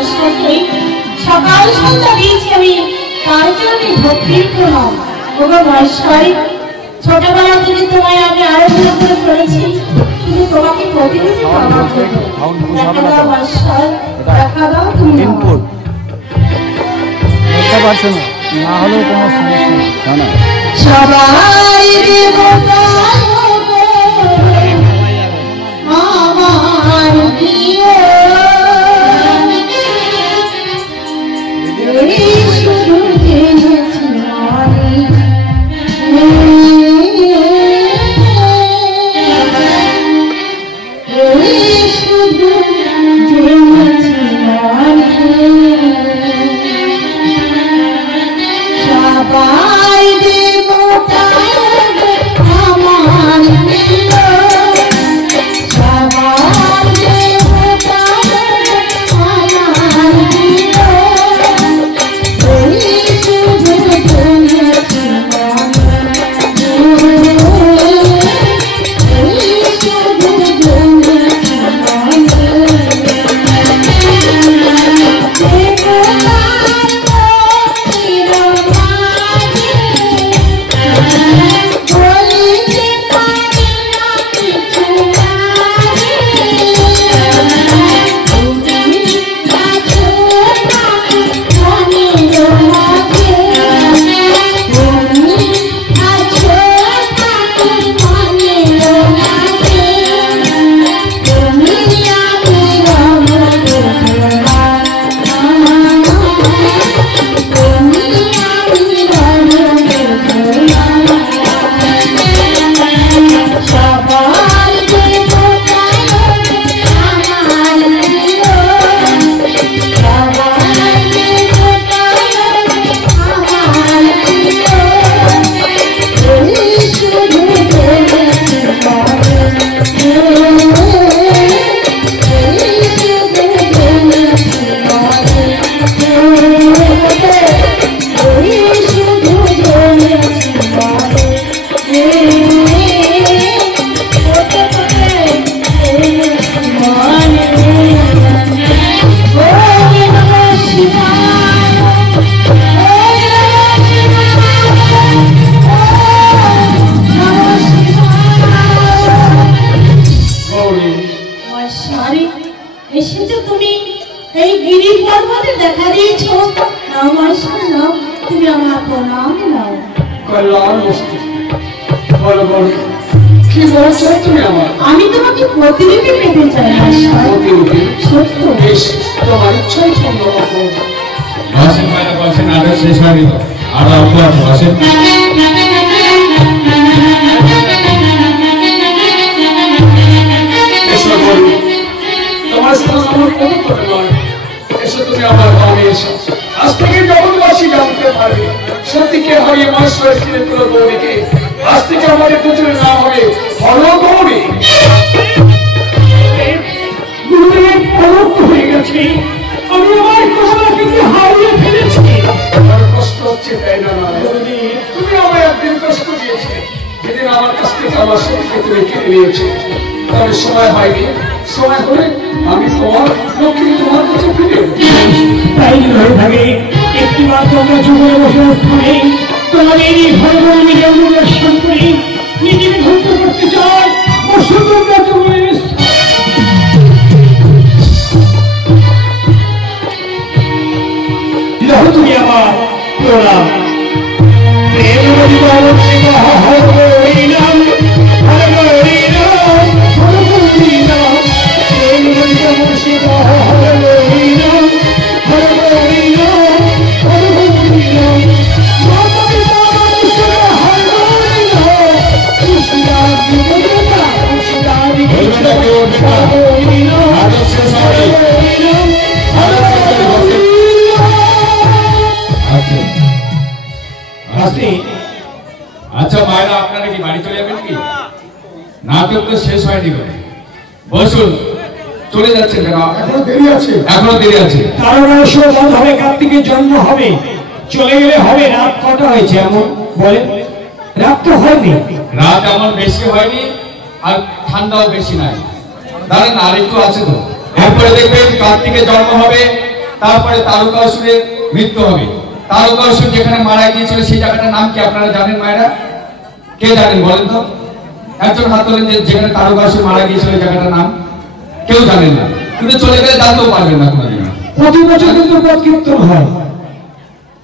মাস্টারকে সকাল সন্ধ্যা দিয়েছি আমি তার জন্য ভক্তির প্রণাম। ওগো মাস্টার, ছোটবেলা থেকে তোমায় আমি আরাধনা করে চলেছি শুধু তোমাকে প্রতিদিন পাওয়ার জন্য। দেখা দাও মাস্টার, দেখা দাও তুমি। না হলেও কোনো সমস্যা না। সবাই দেবতা আমার প্রিয়, শুধু জেনেছি শুধু জেনেছি সবাই দেবতা আমার প্রিয়, সবাই দেবতা আমার প্রিয়, শুধু জেনেছি এসেছো তুমি এই গিরি পর্বতে দেখা দিয়েছো। আমার শোনো, তুমি আমার প্রণাম নাও। কল্যাণ বস্তু বলো বলো, কি বলছো তুমি আমার? আমি তোমাকে প্রতিরূপে পেতে চাই। প্রতিরূপে? সত্য। বেশ, তোমার ইচ্ছাই পূর্ণ করো। আসেন ভাইরা, বসেন, আরো শেষ হয়নি তো, আরো অল্প আসেন। তোমার স্থান আমার কোনো করে নয়। এসে তুমি আমার গ্রামে এসো। আজ থেকে জগৎবাসী জানতে পারবে সত্যি কে হয় মাস্টার শ্রীপুর গৌরীকে। আজ থেকে আমাদের দুজনের নাম হবে হর গৌরী। গুরুদেব পরোক্ষ হয়ে গেছে, আমি আমার কমলাকে হারিয়ে ফেলেছি। আমার কষ্ট হচ্ছে তাই না? তুমি আমায় একদিন কষ্ট দিয়েছে, যেদিন আমার কাছ থেকে আমার শক্তিকে তুমি কেড়ে নিয়েছে। তবে সময় হয়নি, সময় হলে আমি তোমার লক্ষ্মী তোমার কাছে ফিরে তাই হয়ে থাকে। একটি মাত্র আমরা যুগের বসে স্থানে তোমাদের এই ভগবান মিডিয়া দর্শন করি নিজেকে ধ্বংস করতে চাই। অসুন্দর যুগের তুমি আমার প্রণাম। প্রেম হরিনাম হরিনাম হরিনাম হরিনাম প্রেম হরিনাম শিব হরিনাম হরিনাম হরিনাম মাতা পিতা মানুষের হরিনাম কৃষ্ণা বিবেকা কৃষ্ণা বিবেকা হরিনাম হরিনাম আচ্ছা মায়েরা, আপনারা কি বাড়ি চলে যাবেন কি? নাটক তো শেষ হয়নি, বসুন। চলে যাচ্ছেন কেন? এখনো দেরি আছে। এখনো দেরি আছে। কারণ বন্ধ হবে, কার্তিকের জন্ম হবে, চলে গেলে হবে। রাত কটা হয়েছে এমন বলেন? রাত তো হয়নি। রাত এমন বেশি হয়নি, আর ঠান্ডাও বেশি নাই। দাঁড়ান, আর একটু আছে তো। এরপরে দেখবেন কার্তিকের জন্ম হবে, তারপরে তারকাসুরের মৃত্যু হবে। তারকাসুর যেখানে মারা গিয়েছিল সেই জায়গাটার নাম কি আপনারা জানেন মায়েরা? কে জানেন বলেন তো? একজন হাত তোলেন যে যেখানে তারকাসুর মারা গিয়েছিল জায়গাটার নাম। কেউ জানেন না, কিন্তু চলে গেলে জানতেও পারবেন না কোনোদিন। প্রতি বছর কিন্তু পথ কীর্তন হয়।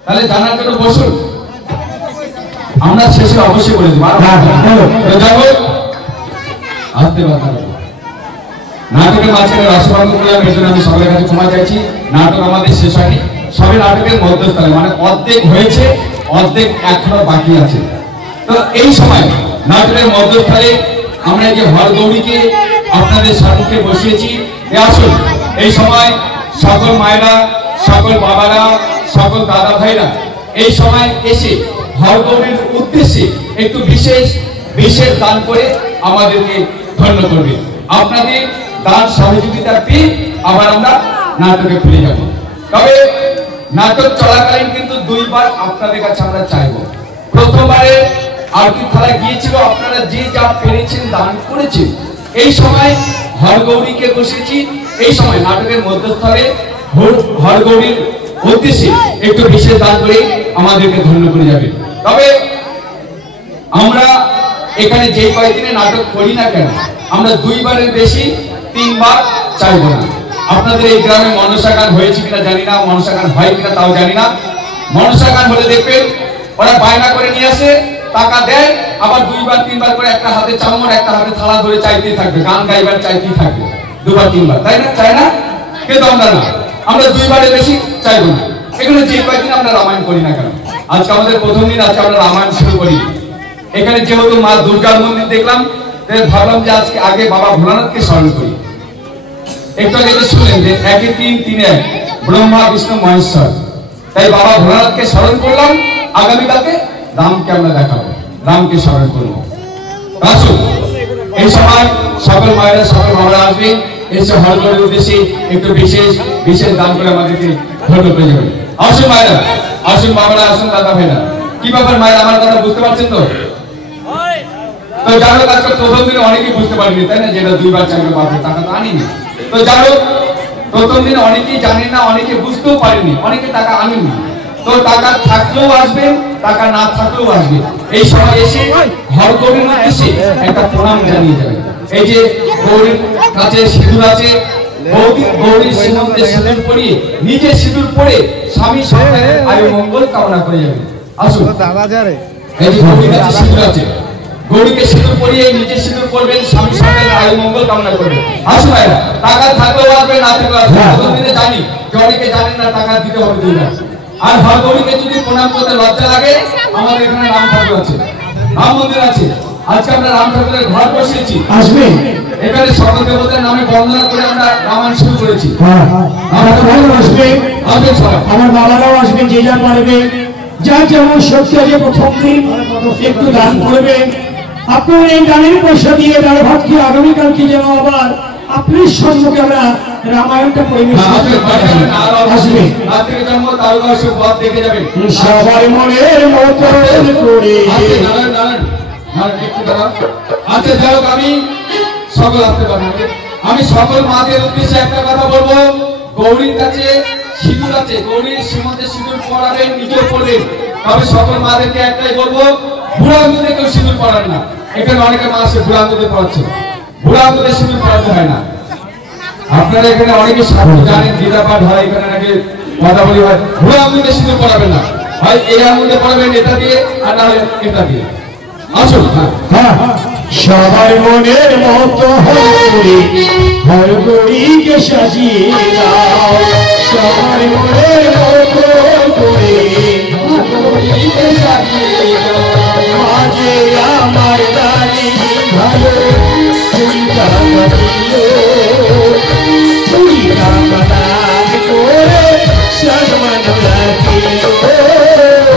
তাহলে জানার জন্য বসুন, আমরা শেষে অবশ্যই বলে দেবো। আসতে পারতাম নাটকের মাঝখানে রসভঙ্গ করলাম, এর জন্য আমি সবার কাছে ক্ষমা চাইছি। নাটক আমাদের শেষ হয়নি, সবে নাটকের মধ্যস্থলে, মানে অর্ধেক হয়েছে, অর্ধেক এখনো বাকি আছে। তো এই সময় নাটকের মধ্যস্থলে আমরা এই যে হরগৌরীকে আপনাদের সম্মুখে বসিয়েছি, আসুন এই সময় সকল মায়েরা, সকল বাবারা, সকল দাদা ভাইরা এই সময় এসে হরগৌরীর উদ্দেশ্যে একটু বিশেষ দান করে আমাদেরকে ধন্য করবে। আপনাদের দান সহযোগিতা পেয়ে আবার আমরা নাটকে ফিরে যাব। তবে নাটক চলাকালীন কিন্তু দুইবার আপনাদের কাছে আমরা চাইব। প্রথমবারে আরতি থালা গিয়েছিল, আপনারা যে যা পেরেছেন দান করেছেন। এই সময় হরগৌরীকে বসেছি, এই সময় নাটকের মধ্যস্থলে হরগৌরীর উদ্দেশ্যে একটু বিশেষ দান করে আমাদেরকে ধন্য করে যাবে। তবে আমরা এখানে যে কয়েকদিনে নাটক করি না কেন, আমরা দুইবারের বেশি তিনবার চাইব না। আপনাদের এই গ্রামে মনসা গান হয়েছে কিনা জানি না, মনসা গান হয় কিনা তাও জানি না। মনসা গান হলে দেখবেন ওরা বায়না করে নিয়ে আসে, টাকা দেয়, আবার দুইবার তিনবার করে একটা হাতে চামচ একটা হাতে থালা ধরে চাইতেই থাকবে, গান গাইবার চাইতেই থাকবে, দুবার তিনবার, তাই না? চাই না? কিন্তু আমরা না, আমরা দুইবারের বেশি চাইব না। এখানে যে কয়েকদিন আমরা রামায়ণ করি না কেন, আজকে আমাদের প্রথম দিন, আজকে আমরা রামায়ণ শুরু করি। এখানে যেহেতু মা দুর্গার মন্দির দেখলাম, তাই ভাবলাম যে আজকে আগে বাবা ভোলানাথকে স্মরণ করি। একটু আগে শুনলেন যে একে তিন তিন এক, ব্রহ্মা বিষ্ণু মহেশ্বর, তাই বাবা ভোলানাথকে স্মরণ করলাম। আগামীকালকে রামকে আমরা দেখাবো, রামকে স্মরণ করবো। আসুন এই সময় সকল মায়েরা, সকল বাবারা আসবে, এসে হরগৌরীর উদ্দেশ্যে একটু বিশেষ দান করে আমাদেরকে ধন্য করে যাবে। আসুন মায়েরা, আসুন বাবারা, আসুন দাদা ভাইরা। কি ব্যাপার মায়েরা, আমার কথা বুঝতে পারছেন তো? তো যাই হোক, আজকে প্রথম দিনে অনেকেই বুঝতে পারেনি, তাই না, যেটা দুইবার চাইবে বাপরে টাকা তো আনিনি। তো যাই হোক, প্রথম দিনে অনেকেই জানেন না, অনেকে বুঝতেও পারেনি, অনেকে টাকা আনেনি। তো টাকা থাকলেও আসবে, টাকা না থাকলেও আসবে। এই সময় এসে হরগৌরীর উদ্দেশ্যে একটা প্রণাম জানিয়ে যাবে। এই যে গৌরীর কাছে সিঁদুর আছে, গৌরীর সীমন্তে সিঁদুর পরিয়ে, নিজে সিঁদুর পরে স্বামী সন্তানের আয়ু মঙ্গল কামনা করে যাবে। আসুন, এই যে গৌরীর কাছে সিঁদুর আছে, গৌরীকে সিঁদুর পরিয়ে নিজে সিঁদুর পরবেন, স্বামী সন্তানের আয়ু মঙ্গল কামনা করবেন। আসুন ভাইরা, টাকা থাকলেও আসবে, না থাকলেও আসবে। প্রথম দিনে জানি যে অনেকে জানেন না টাকা দিতে হবে দুইবার। আর হরগৌরীকে যদি প্রণাম করতে লজ্জা লাগে, আমাদের এখানে রাম ঠাকুর আছে, রাম মন্দির আছে। আজকে আমরা রাম ঠাকুরের ঘর বসিয়েছি, আসবে। এখানে সকল দেবতার নামে বন্দনা করে আমরা রামায়ণ শুরু করেছি। আমার বাবারাও আসবে, যে যা পারবে, যা যেমন শক্তি আছে প্রথম দিন একটু দান করবে। আপনার এই দানের পয়সা দিয়ে ডাল ভাত খেয়ে আগামীকালকে যেন আবার আপনার সম্মুখে আমরা রামায়ণটা পরিবেশন আসবে। সবার মনের মতো করে আমি সকল আসতে পারবো, আমি সকল মাদের উদ্দেশ্যে একটা কথা বলবো। গৌরীর কাছে সিঁদুর আছে, গৌরীর সীমন্তে সিঁদুর পরাবেন, নিজেও পড়বেন। তবে সকল মাদেরকে একটাই বলবো, বুড়া আঙ্গুলে কেউ সিঁদুর পরান না। এখানে অনেকে মা আছে বুড়া আঙ্গুলে পড়াচ্ছে, বুড়া আঙ্গুলে সিঁদুর পরাতে হয় না। আপনারা এখানে অনেকে জানেন, গীতা পাঠ হয়, এখানে নাকি কথা বলি হয়, বুড়া আঙ্গুলে সিঁদুর পরাবেন না, হয় এই আঙ্গুলে পড়াবেন এটা দিয়ে, আর না হলে এটা দিয়ে। আসুন, সবার মনের মতো হরগৌরীকে সাজিয়ে দাও, সবার মনের মতো করে হরগৌরীকে সাজিয়ে দাও। মাঝে আমার দানি ভালো তুই টাকা দিল, তুই টাকা দান করে সম্মান রাখিল।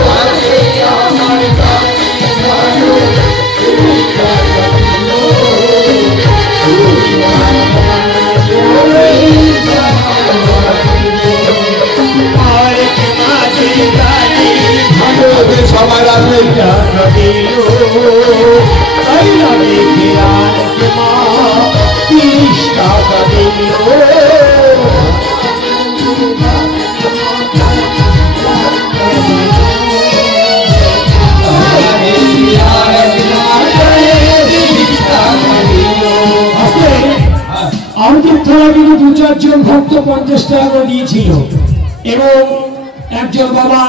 মাঝে আমার দানি ভালো তুই টাকা দিল, তুই টাকা করে সম্মান রাখিল। আরেক মাঝে দানি ভালো সবার আগে টাকা দিল, তাই লাগে আরেক মা 30 টাকা দিল। আমাদের থানা কিন্তু 2-4 জন ভক্ত 50 টাকা করে দিয়েছিল এবং একজন বাবা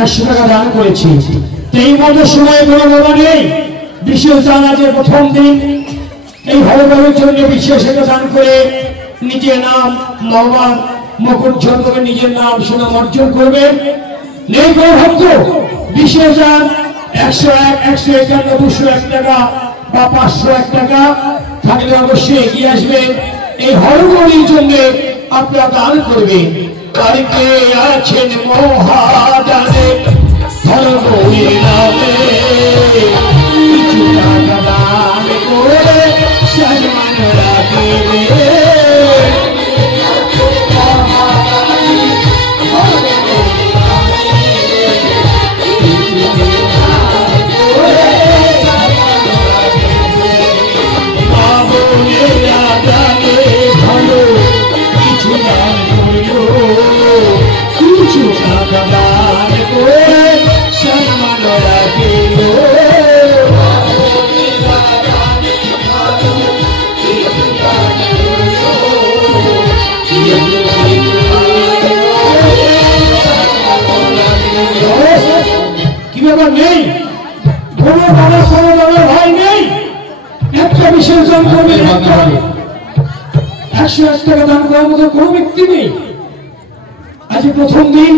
100 টাকা দান করেছে। এই মতো সময় কোনো বাবা নেই, বিশেষ দান আছে প্রথম দিন এই ভগবানের জন্য বিশেষ একটা দান করে নিজের নাম বাবা মকর চন্দ্রকে নিজের নাম সুনাম অর্জন করবেন। নেই কোনো ভক্ত বিশেষ দান 101, 151, 201 টাকা বা 501 টাকা থাকলে অবশ্যই এগিয়ে আসবেন। এই হরগৌরীর জন্য আপনারা দান করবেন। কালকে আছেন মহাদানে হরগৌরীর নামে কিছু টাকা দান করে সম্মান রাখবে। নেই কোনো বাবা কোনো বাবার ভাই নেই, একটা বিশেষ দান করবে 101 টাকা দান করার মতো কোনো ব্যক্তি নেই। আজ প্রথম দিন,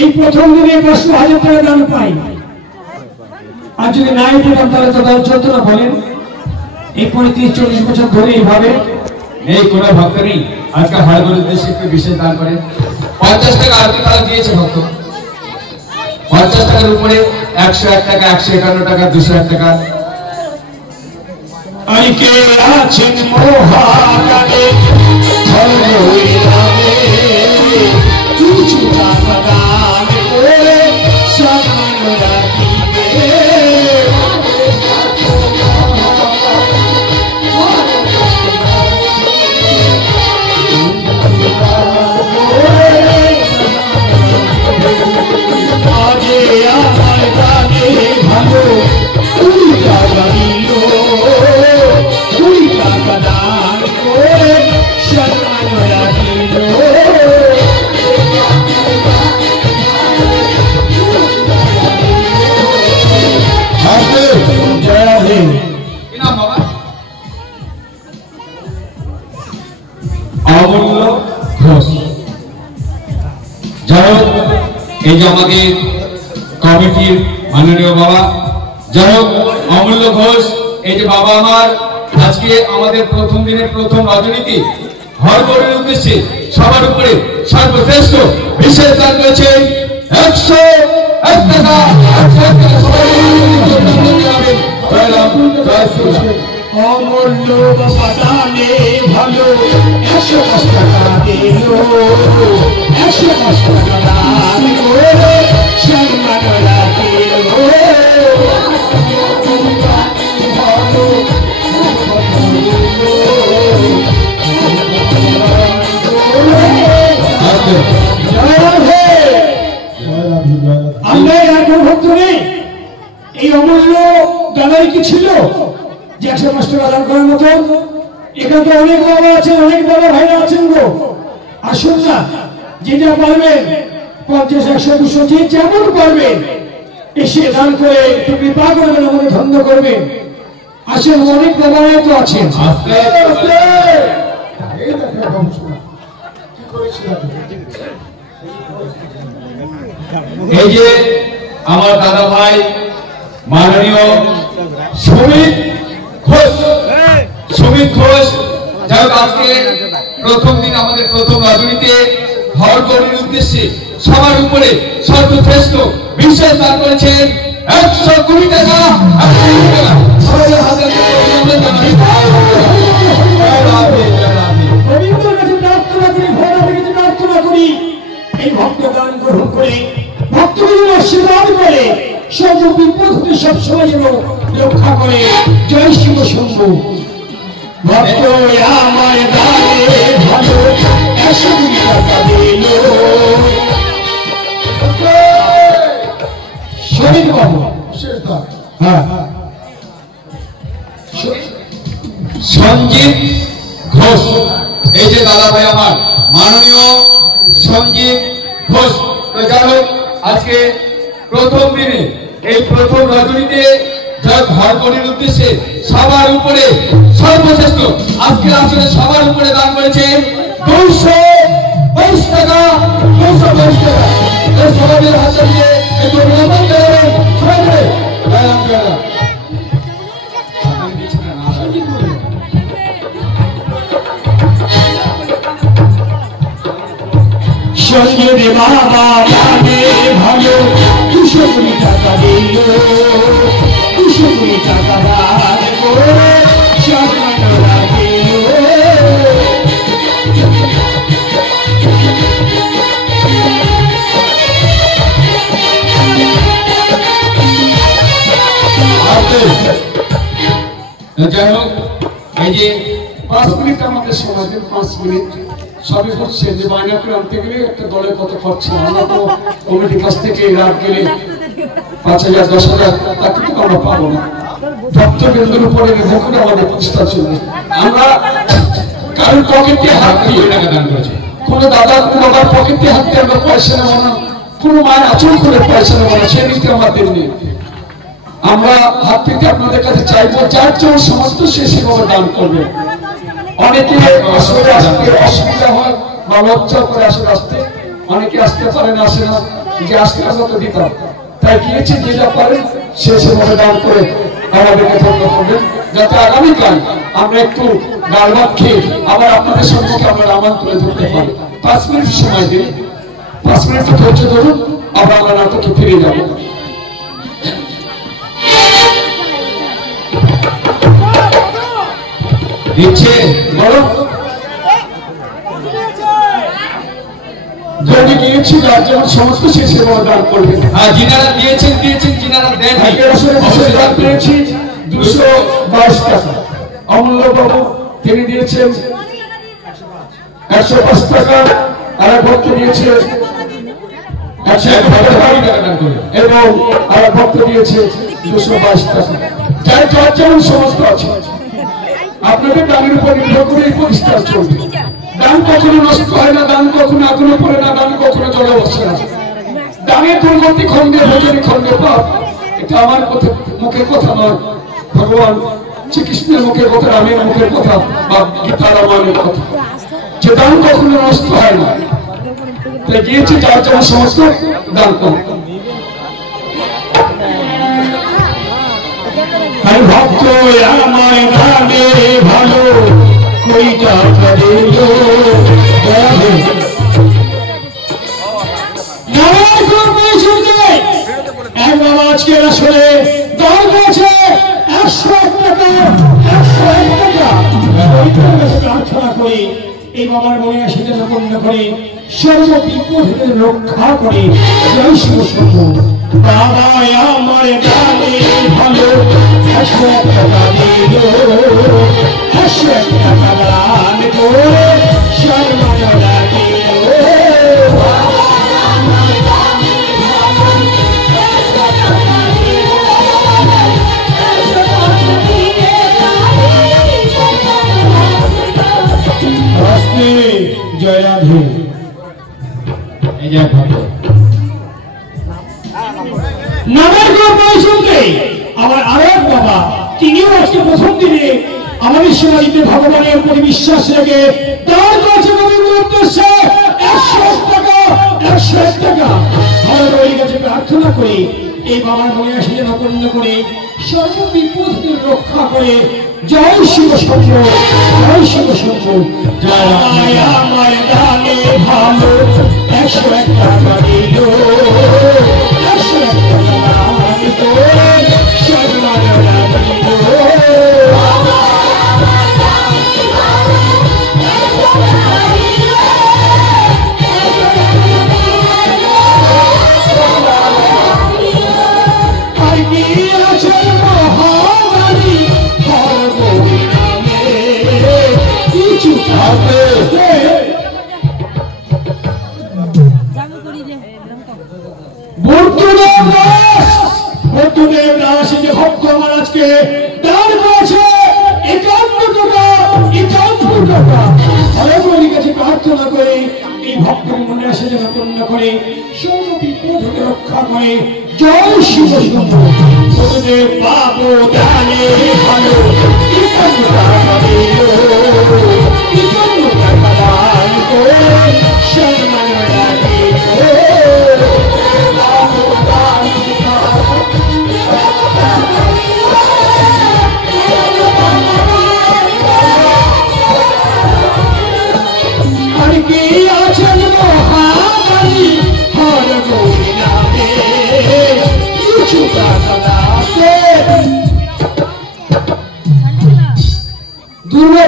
এই প্রথম দিনে 5,000 টাকা দান পাই। আর যদি নাই পেতাম তাহলে তো দান চলতো না। বলেন এই 35-40 বছর ধরে এইভাবে নেই কোনো ভক্ত নেই আজকে হরগৌরীর উদ্দেশ্যে একটু বিশেষ দান করে 50 টাকা আরতি তারা দিয়েছে ভক্ত। 50 টাকার উপরে 101 টাকা, 151 টাকা, 201 টাকা। আইকে আছেন মহাদানে হরগৌরীর নামে কিছু টাকা দান করে সম্মান রাখিবে। আজে আমার গানে ভালো 20 টাকা দিল, 20 টাকা দান করে সম্মান রাখিল। অমূল্য ঘোষ, যাই হোক এই যে আমাদের কমিটির মাননীয় বাবা, যাই হোক অমূল্য ঘোষ, এই যে বাবা আমার আজকে আমাদের প্রথম দিনের প্রথম রাজনীতি হরগৌরীর উদ্দেশ্যে সবার উপরে সর্বশ্রেষ্ঠ বিশেষ দান করেছে 101 টাকা। অমূল্য বাদানে ভালো 105 টাকা দিল, 105 টাকা দান করে সম্মান রাখিল। আমরা এখন ভক্ত নেই। এই অমূল্য দাদাই কি ছিল যে 105 টাকা দান করার মতো? এখানে তো অনেক বাবা আছেন, অনেক বাবা ভাইরা আছেন গো। আসুন না, যে যা পারবেন 50, 100, 200 যে যেমন পারবেন এসে দান করে একটু কৃপা করবেন, আমাদের ধন্য করবেন। আসেন, অনেক বাবারাই তো আছেন। এই যে আমার দাদা ভাই মাননীয় সুমিত ঘোষ, সুমিত ঘোষ, যাই হোক আজকে প্রথম দিন আমাদের প্রথম রাজনীতিতে হরগৌরীর উদ্দেশ্যে সবার উপরে সর্বশ্রেষ্ঠ বিশেষ দান করেছেন 120 টাকা। রবীন্দ্রের কাছে প্রার্থনা করি, ভোলার কাছে প্রার্থনা করি এই ভক্ত দান গ্রহণ করে ভক্তদের আশীর্বাদ করে সব বিপদ হতে সবসময় যেন রক্ষা করে। জয় শিব শম্ভু। ভক্ত আমার দানে ভালো 120 টাকা দিল। সঞ্জীব ঘোষ। তো যাই হোক, আজকে প্রথম দিনে এই প্রথম রজনীতে ধর্মনির উদ্দেশ্যে সবার উপরে সর্বশ্রেষ্ঠ আজকের আসলে সবার উপরে দান করেছে 222 টাকা। 222 টাকা সবাই হাতে দিয়ে একটু অভিনন্দন জানাবেন। সবাই সঞ্জয় বাবা মানে ভালো 200 কোটি টাকা দিল, 200 কোটি টাকা দান করে সম্মাননা দিল। যাই হোক, এই যে 5 মিনিট আমাদের সময় দেন, 5 মিনিট। সবই হচ্ছে যে বায়না করে আনতে গেলে একটা দলের কত খরচা, আমরা তো কমিটির কাছ থেকে রাত গেলে 5,000 10,000 তা কিন্তু আমরা পাবো না। ভক্তবৃন্দের উপরে নির্ভর করে আমাদের প্রতিষ্ঠা চলবে। আমরা কারোর পকেটে হাত দিয়ে টাকা দান করেছে। কোনো দাদা কোনো বাবার পকেটে হাত দিয়ে আমরা পয়সা নেবো না, কোনো মায়ের আচল করে পয়সা নেবো না, সে নীতি আমাদের নেই। আমরা হাত থেকে আপনাদের কাছে চাইবো যার জন্য সমস্ত সে সেভাবে দান করবে। অনেকে আসলে আসতে অসুবিধা হয় বা লজ্জা করে আসলে আসতে, অনেকে আসতে পারে না, আসে না, যে আসতে আমরা তো দিতাম। তাই গিয়েছে যে যা পারেন সে সেভাবে দান করে আমাদেরকে ধন্য করবেন, যাতে আগামীকাল আমরা একটু ডাল ভাত খেয়ে আবার আপনাদের সম্মুখে আমরা রামায়ণ তুলে ধরতে পারি। 5 মিনিট সময় দিন, 5 মিনিট ধৈর্য ধরুন, আবার আমরা নাটকে ফিরে যাবো। দিচ্ছে বলো যদি গিয়েছি যার যেমন সমস্ত সে সেবা দান করবেন। আর যিনারা দিয়েছেন যিনারা দেন দান পেয়েছি 222 টাকা। অমূল্য বাবু তিনি দিয়েছেন 105 টাকা, আর এক ভক্ত দিয়েছে 101 টাকা এবং আর এক ভক্ত দিয়েছে 222 টাকা। যার যেমন সমস্ত আছে আপনাদের দানের উপর নির্ভর করে এই প্রতিষ্ঠা চলবে। দান কখনো নষ্ট হয় না, দান কখনো আগুনে পড়ে না, দান কখনো জলে বসে না। দানের দুর্গতি খণ্ডে ভোজনে খণ্ডে পাপ, এটা আমার মুখের কথা নয়, ভগবান শ্রীকৃষ্ণের মুখের কথা, রামের মুখের কথা বা গীতা রামায়ণের কথা, যে দান কখনো নষ্ট হয় না। তাই গিয়েছি যার যেমন সমস্ত দান করো। ভক্ত আমায় দানে ভালো কই টাকা দিল, একবার আজকে আসলে দান করেছে 101 টাকা। 101 টাকা প্রার্থনা করি এই বাবার মনে আসিতে পূর্ণ করে সর্ব বিপদ রক্ষা করে। জয় শিব শম্ভু। বাবা আমার দানে ভালো 101 টাকা দিল, 101 টাকা দান করে সম্মাননা দিল। জয় রাধে। এই যে নামের গল্প শুনতে আমার আরেক বাবা তিনিও আজকে প্রথম দিনে আমাদের সেবা দিতে ভগবানের উপরে বিশ্বাস রেখে তার কাছে উদ্দেশ্যে 101 টাকা। 101 টাকা আমার ওই কাছে প্রার্থনা করি এই বাবার মনে আসে যেন পূর্ণ করে সর্ব বিপদ রক্ষা করে। জয় শিব শম্ভ, জয় শিব শম্ভ। জয় আমার দানে ভালো 101 টাকা দিল, 101 টাকা দান করে সম্মাননা দিল। প্রার্থনা করে এই ভক্তের মনে আসে যেন পূর্ণ করে সর্ব বিপদ হতে রক্ষা করে। জয় শিব শম্ভু। গুরুদেব বাবু জানে ভালো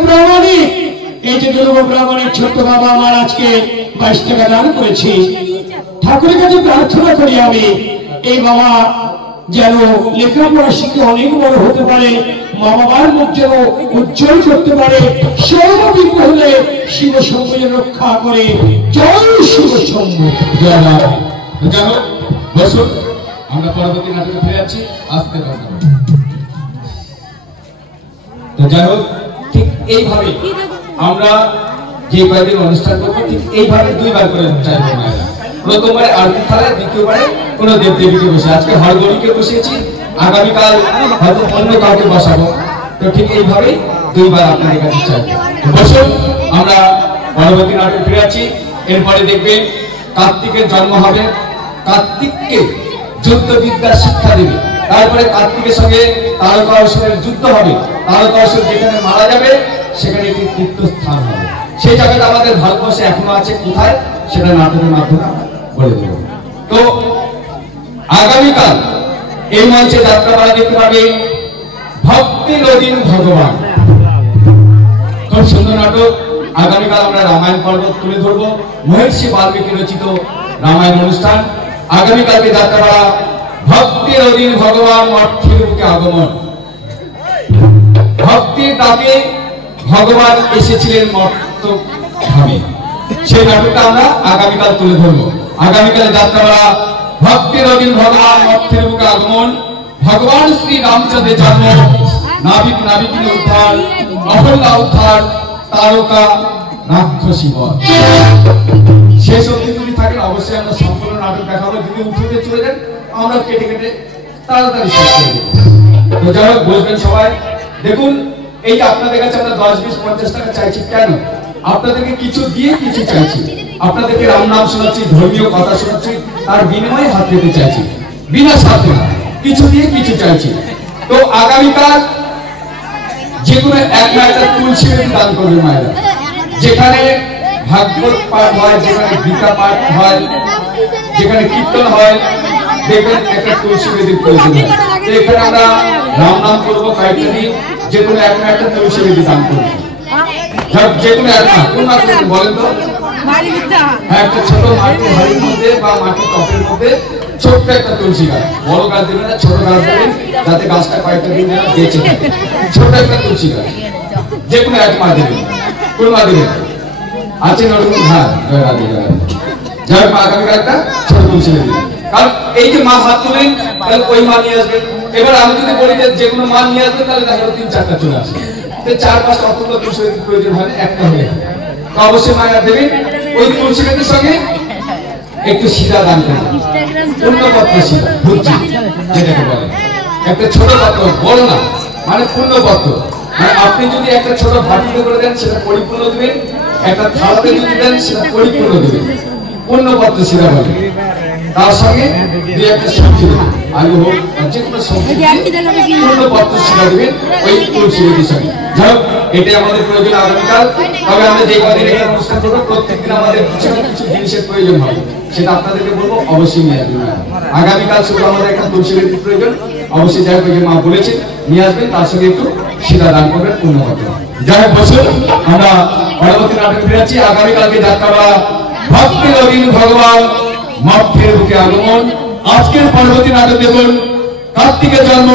ব্রাহ্মণী, এই যে দুর্গ ব্রাহ্মণের ছোট্ট বাবা আমার আজকে 22 টাকা দান করেছি। ঠাকুরের কাছে প্রার্থনা করি আমি এই বাবা যেন লেখাপড়া শিখে অনেক বড় হতে পারে, মা বাবার মুখ যেন উজ্জ্বল করতে পারে, সর্ববিঘ্ন হলে শিব শম্ভুর রক্ষা করে। জয় শিব শম্ভু। জয় নারায়ণ। জানো বসুন, আমরা পরবর্তী নাটকে ফিরে যাচ্ছি। আসতে পারবো তো যাই হোক, ঠিক এইভাবে আমরা যে কয়েকদিন অনুষ্ঠান করবো ঠিক এইভাবে 2 বার করে চাইবো মায়েরা। প্রথমবারে আরতি থালায়, দ্বিতীয়বারে কোনো দেব দেবীকে বসে, আজকে হরগৌরীকে বসিয়েছি, আগামীকাল হয়তো অন্য কাউকে বসাবো। তো ঠিক এইভাবেই 2 বার আপনাদের কাছে চাইবো। বসুন, আমরা পরবর্তী নাটকে ফিরে যাচ্ছি। এরপরে দেখবেন কার্তিকের জন্ম হবে, কার্তিককে যুদ্ধবিদ্যার শিক্ষা দেবে। তারপরে কার্তিকের সঙ্গে তারকা অসুরের যুদ্ধ হবে। তারকা অসুর যেখানে মারা যাবে সেখানে একটি তীর্থস্থান হবে। সেই জায়গাটা আমাদের ভারতবর্ষে এখনো আছে, কোথায় সেটা নাটকের মাধ্যমে বলে দেব। তো আগামীকাল এই মঞ্চে যাত্রাপালা দেখতে পাবে ভক্তি নদীন ভগবান, খুব সুন্দর নাটক। আগামীকাল আমরা রামায়ণ পর্ব তুলে ধরবো, মহর্ষি বাল্মীকি রচিত রামায়ণ অনুষ্ঠান। আগামীকালকে যাত্রাপালা ভক্তি নদীন ভগবান মঠের বুকে আগমন। ভক্তির ডাকে ভগবান এসেছিলেন মর্তধামে, সেই নাটকটা আমরা আগামীকাল তুলে ধরবো। আগামীকালে যাত্রাপালা ভক্তি নদীন ভগবান মঠের বুকে আগমন। ভগবান শ্রী রামচন্দ্রের জন্ম, নাবিক নাবিকিন উদ্ধার, অহল্যা উদ্ধার, তারকা রাক্ষসী বধ। শেষ অবধি যদি থাকেন অবশ্যই আমরা সম্পূর্ণ নাটক দেখাবো। যদি উঠে চলে যান আমরা কেটে কেটে তাড়াতাড়ি শেষ করে দেবো। তো যাই হোক, বসবেন সবাই। দেখুন, এই যে আপনাদের কাছে আমরা 10, 20, 50 টাকা চাইছি কেন? আপনাদেরকে কিছু দিয়ে কিছু চাইছি। আপনাদেরকে রাম নাম শোনাচ্ছি, ধর্মীয় কথা শোনাচ্ছি, তার বিনিময়ে হাত পেতে চাইছি, বিনা স্বার্থে না, কিছু দিয়ে কিছু চাইছি। তো আগামীকাল যে কোনো এক মায়েরা তুলসী বেদি দান করবে মায়েরা। যেখানে ভাগবত পাঠ হয়, যেখানে গীতা পাঠ হয়, যেখানে কীর্তন হয়, দেখবেন একটা তুলসী বেদির প্রয়োজন হয়। তো এখানে আমরা রাম নাম করবো কয়েকটা দিন, যে কোনো একটা তুলসী বেদি দান করবো। যে কোনো একটা কোন মাছ বলেন তো? হ্যাঁ, একটা ছোট মাটির হাড়ির মধ্যে বা মাটির টপের মধ্যে ছোট্ট একটা তুলসী গাছ, বড় গাছ দেবেন না, ছোট গাছ দেবেন, যাতে গাছটা কয়েকটা দিন বেঁচে থাকে। ছোট একটা তুলসী গাছ, যে কোনো এক মা দেবেন। কোন মা দেবেন আছে নরকম? হ্যাঁ, যাই হোক, আগামীকাল একটা ছোট তুলসী দেবেন। কারণ এই যে মা হাত তুলেন, তাহলে ওই মা নিয়ে আসবেন। এবার আমি যদি বলি যে কোনো মা নিয়ে আসবেন, তাহলে দেখা গেল 3-4টা চলে আসবে। 4-5 অতগুলো তুলসী বেদির প্রয়োজন হয়, একটা হয়ে যাবে। তো অবশ্যই মায়েরা দেবেন। ওই তুলসী বেদির সঙ্গে একটু শিরা দান করবেন, পূর্ণপত্র শিরা, ভুজি যেটাকে বলে। একটা ছোট পাত্র, বড় না, মানে পূর্ণপত্র। মানে আপনি যদি একটা ছোট ভাটিতে করে দেন সেটা পরিপূর্ণ দেবেন, একটা থালাতে যদি দেন সেটা পরিপূর্ণ দেবেন, পূর্ণপত্র শিরা বলে। তার সঙ্গে 2-1টা সবজি দেবেন, আলু হোক যে কোনো সবজি, পূর্ণপত্র শিরা দেবেন ওই তুলসী বেদির সঙ্গে। যাই হোক, এটাই আমাদের প্রয়োজন আগামীকাল। তবে আমরা যে কদিন এই অনুষ্ঠান করবো, প্রত্যেকদিন আমাদের কিছু না কিছু জিনিসের প্রয়োজন হবে, সেটা আপনাদেরকে বলবো, অবশ্যই নিয়ে আসবেন। আগামীকাল শুধু আমাদের একটা তুলসী বেদির প্রয়োজন, অবশ্যই যাই হোক মা বলেছেন নিয়ে আসবেন, তার সঙ্গে একটু শিরা দান করবেন, পূর্ণপত্র। যাই হোক, বসুন, আমরা পরবর্তী নাটকে ফিরে যাচ্ছি। আগামীকালকে যাত্রাপালা ভক্তি নদীন ভগবান মঠের বুকে আগমন। আজকের পরবর্তী নাটক দেখুন কার্তিকের জন্ম,